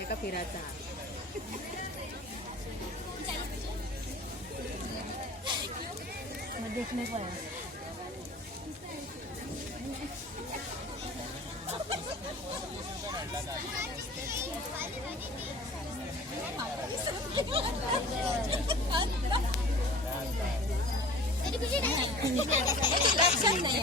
एका फिरायचा देखने को है लक्षण नाही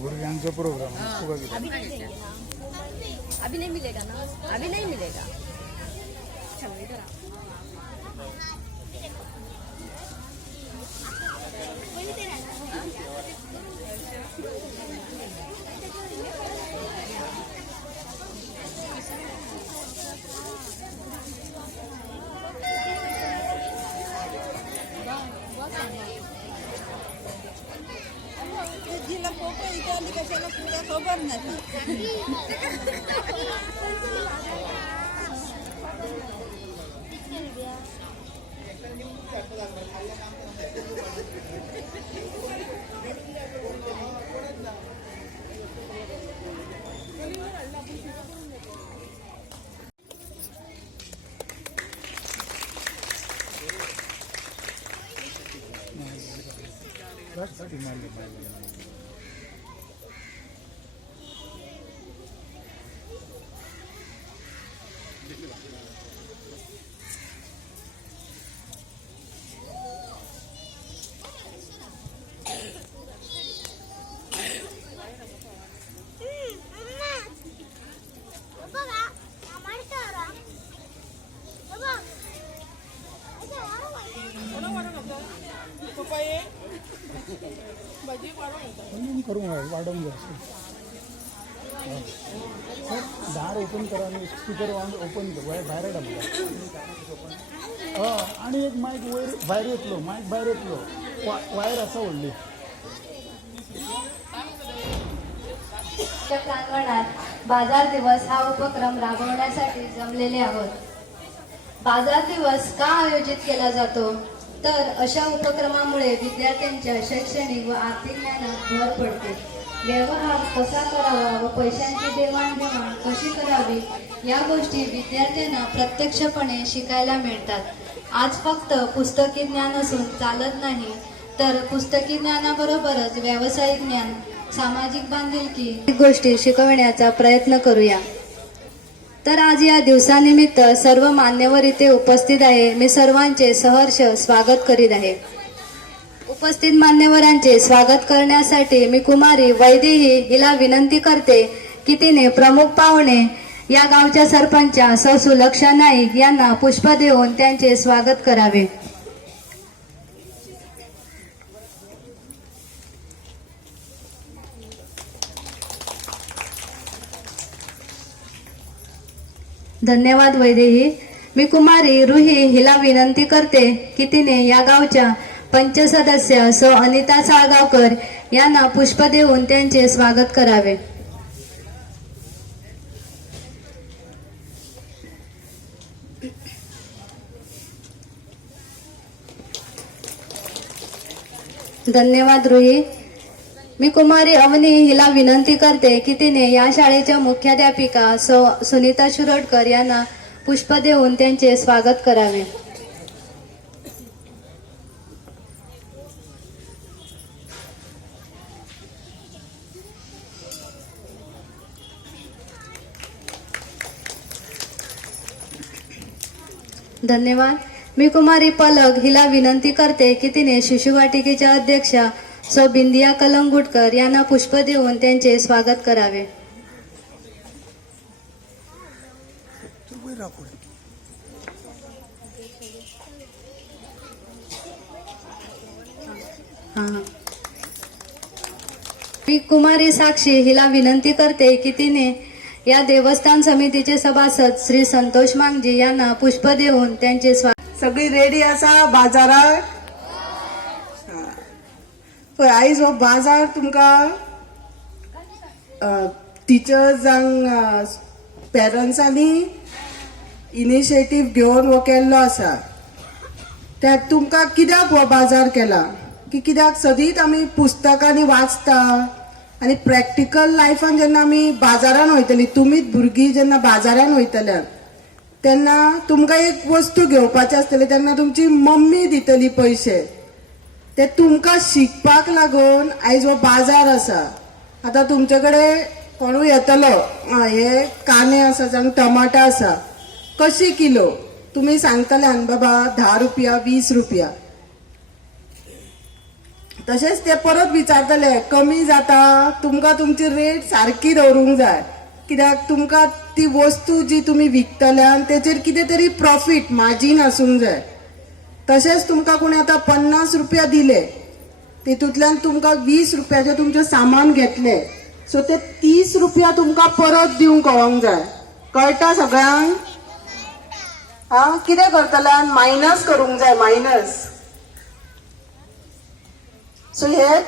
गुरुजांचा प्रोग्राम अभी नहीं मिलेगा ना, अभी नहीं मिलेगा। जिला फोटो इथे आली कशाला पुढे खबर नाही करून वाढवून घ्या दार ओपन करा आणि स्पीकर ओपन कर बाहेर टाकला आणि एक माईक बाहेर येतलो माईक बाहेर येतलो वायर असा ओढली प्रांगणात बाजार दिवस हा उपक्रम राबवण्यासाठी जमलेले आहोत। बाजार दिवस का आयोजित केला जातो तर अशा उपक्रमामुळे विद्यार्थ्यांच्या शैक्षणिक व आर्थिक ज्ञानात भर पडते। व्यवहार कसा करावा व पैशांची देवाणघेवाण कशी करावी या गोष्टी विद्यार्थ्यांना प्रत्यक्षपणे शिकायला मिळतात। आज फक्त पुस्तकी ज्ञान असून चालत नाही तर पुस्तकी ज्ञानाबरोबरच व्यावसायिक ज्ञान सामाजिक बांधिलकी गोष्टी शिकवण्याचा प्रयत्न करूया। तर आज या दिवसानिमित्त सर्व मान्यवर इथे उपस्थित आहे। मी सर्वांचे सहर्ष स्वागत करीत आहे। उपस्थित मान्यवरांचे स्वागत करण्यासाठी मी कुमारी वैदेही हिला विनंती करते की तिने प्रमुख पाहुणे या गावच्या सरपंचा सौ सुलक्षा नाईक यांना पुष्प देऊन त्यांचे स्वागत करावे। धन्यवाद वैदेही। मी कुमारी रुही हिला विनंती करते की तिने या गावच्या पंच सदस्य सौ अनिता साळगावकर यांना पुष्प देऊन त्यांचे स्वागत करावे। धन्यवाद रुही। मी कुमारी अवनी हिला विनंती करते की तिने या शाळेच्या मुख्याध्यापिका सौ सुनीता शिरोडकर यांना पुष्प देऊन त्यांचे स्वागत करावे। धन्यवाद. मी कुमारी पलक हिला विनंती करते की तिने शिशुवाटिकेच्या अध्यक्षा सौ बिंदिया कलंगुटकर यांना पुष्प देऊन त्यांचे स्वागत करावे. मी कुमारी साक्षी हिला विनंती करते की तिने या देवस्थान समितीचे सभासद श्री संतोष मांगजी यांना पुष्प देऊन त्यांचे स्वागत. सगळी रेडी आसा बाजाराक? पळय आयज हो बाजार तुमकां टिचर्सांक पेरंट्सांनी इनिशिएटीव घेवन हो केल्लो आसा. त्यात तुमकां कित्याक हो बाजार केला की कित्याक सदींच आमी पुस्तकांनी वाचता आनी प्रॅक्टिकल लायफान जेन्ना आमी बाजारान वयतली, तुमीच भुरगीं जेन्ना बाजारान वयतल्या तेन्ना तुमकां एक वस्तू घेवपाचें आसतलें तेन्ना तुमची मम्मी दितली पयशे. ते तुमकां शिकपाक लागून आयज हो बाजार आसा. आतां तुमचे कडेन कोणूय येतलो, हे कांदे आसा जावं टमाटा आसा, कशी किलो? तुमी सांगतले बाबा 10 रुपया 20 रुपया. तशेंच ते परत विचारतले कमी जाता, तुमकां तुमची रेट सारकी दवरूंक जाय. कित्याक तुमकां ती वस्तू जी तुमी विकतल्यान तेचेर कितें तरी प्रॉफीट मार्जीन आसूंक जाय. तशेंच तुमकां कोणी आतां 50 रुपया दिले, तितूंतल्यान तुमकां 20 रुपयाचें तुमचें सामान घेतलें, सो ते 30 रुपया तुमकां परत दिवंक कळोंक जाय. कळटा सगळ्यांक? कितें करतल्यान मायनस करूंक जाय, मायनस. सो हे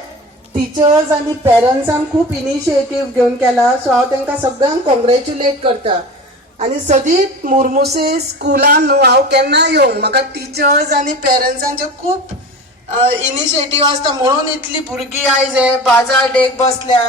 टिचर्स आनी पेरंट्सान खूब इनिशिएटीव घेवन केला. सो हांव तांकां सगळ्यांक कॉंग्रॅच्युलेट करता. आनी सदींच मुर्मुसे स्कुलान न्हू हांव केन्ना येवंक, म्हाका टिचर्स आनी पेरंट्सांचे खूब इनिशिएटीव आसता म्हणून इतली भुरगीं आयज हे बाजार डेक बसल्या.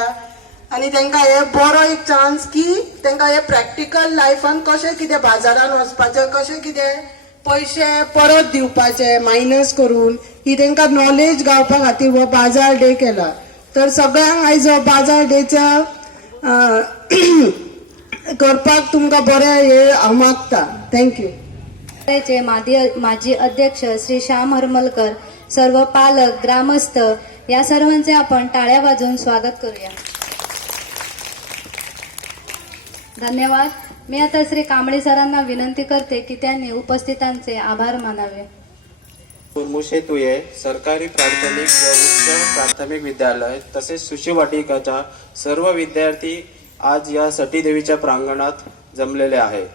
आनी तांकां हे बरो एक चान्स की तांकां हे प्रॅक्टिकल लायफान कशें कितें बाजारान वचपाचें, कशें कितें पयशे परत दिवपाचे मायनस करून, ही तांकां नॉलेज गावपा खातीर हो बाजार डे केला. तर सगळ्यांक आयज हो बाजार डेच्या करपाक तुमकां बरें हे हांव मागता. थँक्यू. माजी अध्यक्ष श्री श्याम हरमलकर, सर्व पालक, ग्रामस्थ या सर्वांचे आपण टाळ्या वाजवून स्वागत करूया. धन्यवाद. मी आता श्री कांबळे सरांना विनंती करते की त्यांनी उपस्थितांचे आभार मानावे. मुर्मुशे तुये सरकारी प्राथमिक व उच्च प्राथमिक विद्यालय तसेच शिशुवाटिकाच्या सर्व विद्यार्थी आज या सटी देवीच्या प्रांगणात जमलेले आहेत.